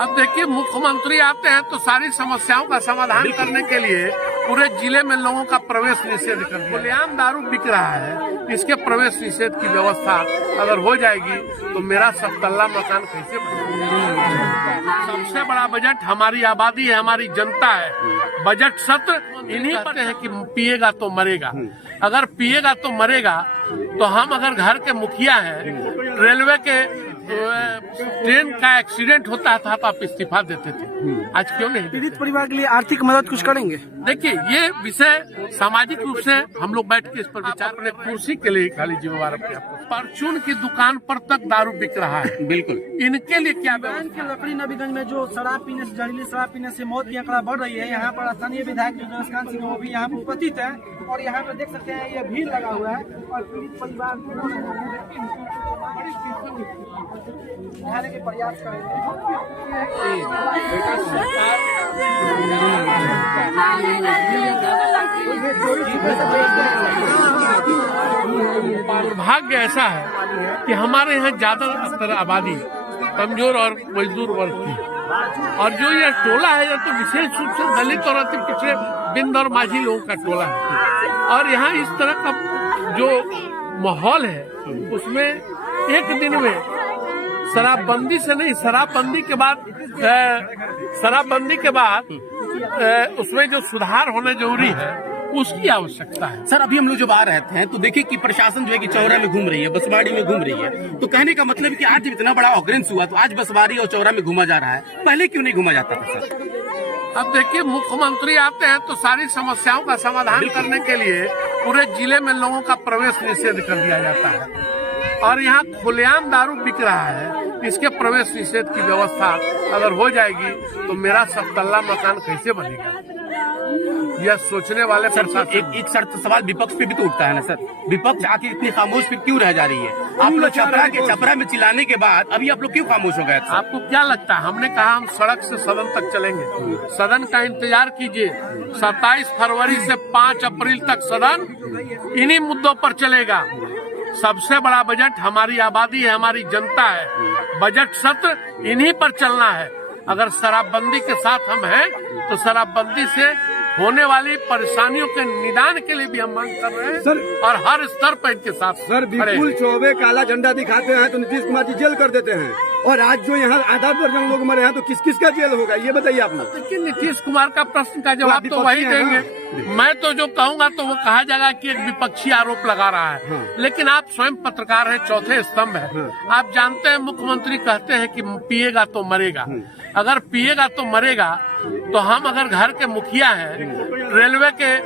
अब देखिए, मुख्यमंत्री आते हैं तो सारी समस्याओं का समाधान करने के लिए पूरे जिले में लोगों का प्रवेश निषेध कर दिया। खुलेआम दारू बिक रहा है, इसके प्रवेश निषेध की व्यवस्था अगर हो जाएगी तो मेरा 7 तल्ला मकान कैसे बनेगा? सबसे बड़ा बजट हमारी आबादी है, हमारी जनता है। बजट सत्र इन्हीं पर है कि पिएगा तो मरेगा। अगर पिएगा तो मरेगा, तो हम अगर घर के मुखिया हैं, रेलवे के ट्रेन का एक्सीडेंट होता था तो आप इस्तीफा देते थे, आज क्यों नहीं? पीड़ित परिवार के लिए आर्थिक मदद कुछ करेंगे? देखिए, ये विषय सामाजिक रूप से हम लोग बैठ के इस पर विचार अपने कुर्सी के लिए खाली जिम्मेवार अपने आप को। परचून की दुकान पर तक दारू बिक रहा है, बिल्कुल। इनके लिए क्या के लकड़ी नबीगंज में जो शराब पीने से, जहरीली शराब पीने से मौत की आंकड़ा बढ़ रही है, यहाँ पर स्थानीय विधायक जो जसकांत सिंह वो भी यहाँ पर उपस्थित है और यहाँ पर देख सकते हैं ये भीड़ लगा हुआ है और पीड़ित परिवार उठाने के प्रयास करेंगे। दुर्भाग्य ऐसा है कि हमारे यहाँ ज्यादातर आबादी कमजोर और मजदूर वर्ग की, और जो ये टोला है, ये तो विशेष रूप से दलित और अति पिछड़े बिंद और माझी लोगों का टोला है। और यहाँ इस तरह का जो माहौल है, उसमें एक दिन में शराबबंदी से नहीं, शराबबंदी के बाद उसमें जो सुधार होने जरूरी है, उसकी आवश्यकता है। सर, अभी हम लोग जब आ रहे हैं तो देखिए कि प्रशासन जो है कि चौरा में घूम रही है, बसवाड़ी में घूम रही है। तो कहने का मतलब है कि आज इतना बड़ा ऑकरेंस हुआ तो आज बसवाड़ी और चौरा में घूमा जा रहा है, पहले क्यों नहीं घूमा जाता था? सर, अब देखिए, मुख्यमंत्री आते हैं तो सारी समस्याओं का समाधान करने के लिए पूरे जिले में लोगों का प्रवेश निषेध कर दिया जाता है। और यहाँ खुलेआम दारू बिक रहा है, इसके प्रवेश निषेध की व्यवस्था अगर हो जाएगी तो मेरा 7 तल्ला मकान कैसे बनेगा? यह सोचने वाले सर, एक सवाल विपक्ष पे भी तो उठता है ना सर। विपक्ष आखिर इतनी खामोश फिर क्यों रह जा रही है? आप लोग छपरा में चिल्लाने के बाद अभी आप लोग क्यों खामोश हो गए? आपको क्या लगता है? हमने कहा हम सड़क से सदन तक चलेंगे। सदन का इंतजार कीजिए। 27 फरवरी से 5 अप्रैल तक सदन इन्हीं मुद्दों पर चलेगा। सबसे बड़ा बजट हमारी आबादी है, हमारी जनता है। बजट सत्र इन्हीं पर चलना है। अगर शराबबंदी के साथ हम हैं तो शराबबंदी से होने वाली परेशानियों के निदान के लिए भी हम मांग कर रहे हैं सर, और हर स्तर पर इनके साथ। सर, विपुल चौबे काला झंडा दिखाते हैं तो नीतीश कुमार जी जेल कर देते हैं, और आज जो यहाँ आधा दर्जन लोग मरे हैं तो किस किस का जेल होगा, ये बताइए आप लोग। लेकिन नीतीश कुमार का प्रश्न का जवाब तो वही देंगे। मैं तो जो कहूंगा तो वो कहा जाएगा कि एक विपक्षी आरोप लगा रहा है। लेकिन आप स्वयं पत्रकार हैं, चौथे स्तंभ है। आप जानते हैं मुख्यमंत्री कहते हैं कि पिएगा तो मरेगा। अगर पिएगा तो मरेगा, तो हम अगर घर के मुखिया हैं, रेलवे के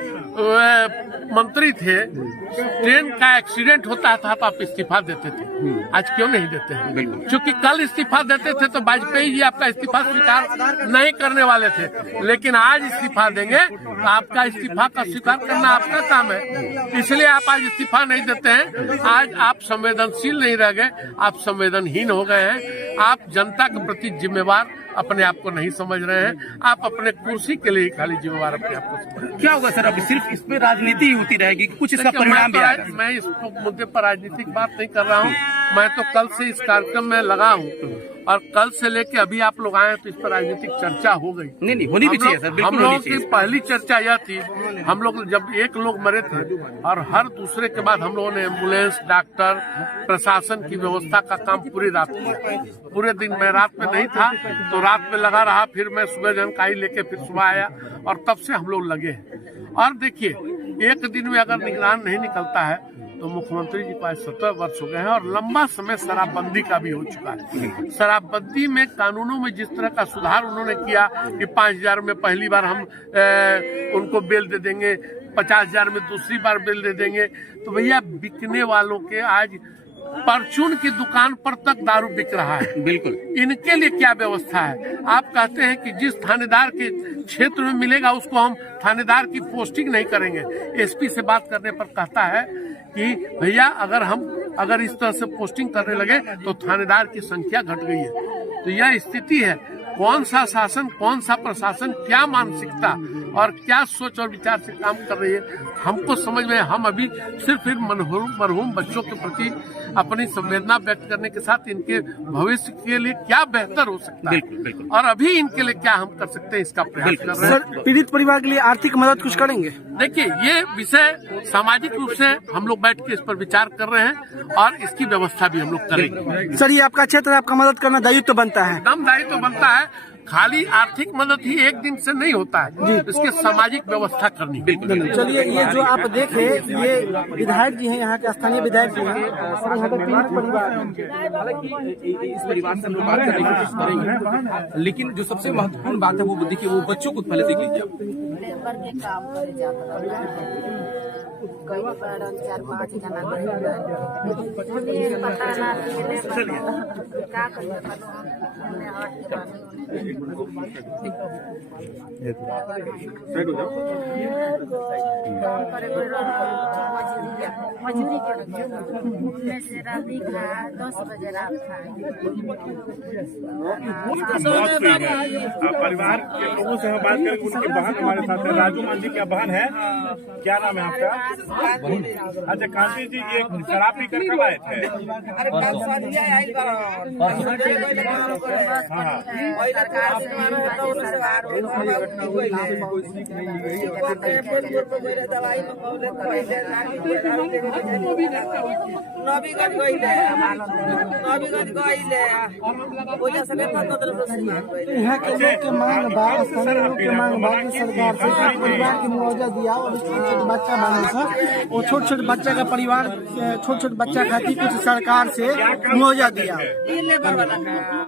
मंत्री थे, ट्रेन का एक्सीडेंट होता था तो आप इस्तीफा देते थे, आज क्यों नहीं देते हैं? क्योंकि कल इस्तीफा देते थे तो वाजपेयी जी आपका इस्तीफा स्वीकार नहीं करने वाले थे, लेकिन आज इस्तीफा देंगे तो आपका इस्तीफा का स्वीकार करना आपका काम है। इसलिए आप आज इस्तीफा नहीं देते हैं। आज आप संवेदनशील नहीं रह गए, आप संवेदनहीन हो गए हैं। आप जनता के प्रति जिम्मेवार अपने आप को नहीं समझ रहे हैं। आप अपने कुर्सी के लिए खाली जिम्मेवार अपने आप को समझ रहे हैं। क्या होगा सर, अब सिर्फ इस पे राजनीति ही होती रहेगी, कुछ इसका परिणाम भी आएगा? मैं इस मुद्दे पर राजनीतिक बात नहीं कर रहा हूँ। मैं तो कल से इस कार्यक्रम में लगा हूँ, और कल से लेके अभी आप लोग आए तो इस पर राजनीतिक चर्चा हो गई। नहीं, होनी भी चाहिए सर, बिल्कुल। हम लोगों की पहली चर्चा यह थी, हम लोग जब एक लोग मरे थे और हर दूसरे के बाद हम लोगों ने एम्बुलेंस, डॉक्टर, प्रशासन की व्यवस्था का काम पूरी रात किया। पूरे दिन मैं रात में नहीं था तो रात में लगा रहा, फिर मैं सुबह जानकारी लेके फिर सुबह आया, और तब से हम लोग लगे हैं। और देखिए, एक दिन में अगर निगरान नहीं निकलता है तो मुख्यमंत्री जी को आज 17 वर्ष हो गए हैं, और लंबा समय शराबबंदी का भी हो चुका है। शराबबंदी में कानूनों में जिस तरह का सुधार उन्होंने किया कि 5,000 में पहली बार हम उनको बेल दे देंगे, 50,000 में दूसरी बार बेल दे देंगे, तो भैया बिकने वालों के आज परचून की दुकान पर तक दारू बिक रहा है, बिल्कुल। इनके लिए क्या व्यवस्था है? आप कहते हैं कि जिस थानेदार के क्षेत्र में मिलेगा उसको हम थानेदार की पोस्टिंग नहीं करेंगे। एसपी से बात करने पर कहता है कि भैया अगर इस तरह से पोस्टिंग करने लगे तो थानेदार की संख्या घट गई है। तो यह स्थिति है। कौन सा शासन, कौन सा प्रशासन, क्या मानसिकता और क्या सोच और विचार से काम कर रही है, हमको समझ में। हम अभी सिर्फ इन मरहूम बच्चों के प्रति अपनी संवेदना व्यक्त करने के साथ इनके भविष्य के लिए क्या बेहतर हो सकता है और अभी इनके लिए क्या हम कर सकते हैं, इसका प्रयास कर रहे हैं। सर, पीड़ित परिवार के लिए आर्थिक मदद कुछ करेंगे? देखिए, ये विषय सामाजिक रूप से हम लोग बैठ के इस पर विचार कर रहे हैं और इसकी व्यवस्था भी हम लोग करेंगे। सर, ये आपका क्षेत्र है, आपका मदद करना दायित्व तो बनता है। एकदम दायित्व बनता है। खाली आर्थिक मदद ही एक दिन से नहीं होता है, इसके सामाजिक व्यवस्था करनी। चलिए, ये जो आप देखे, ये विधायक जी हैं, यहाँ के स्थानीय विधायक जी हैं और यहाँ पे पीड़ित परिवार है उनके। हालांकि इस परिवार से हम लोग बात करने की कोशिश करेंगे, लेकिन जो सबसे महत्वपूर्ण बात है वो देखिए, वो बच्चों को पहले देख लीजिए आप। लेबर के काम करे जाता कई बार 4-5 जना पता ना क्या करिए मजूरी करने से राती खा 10 बजे रात खाए। परिवार के लोगों से हम बात करें, उनकी बहन हमारे साथ है, राजू मांझी क्या बहन है, क्या नाम है आपका? अच्छा कांति जी, ये शराब पी कर कब आए थे? यहाँ के लोग के मांग बा, स्थानीय लोग के मांग बा कि सरकार से परिवार के मुआवजा दिया और छोटे बच्चा बना सब, वो छोटे बच्चा का परिवार, छोटे बच्चा खातिर कुछ सरकार से मुआवजा दिया।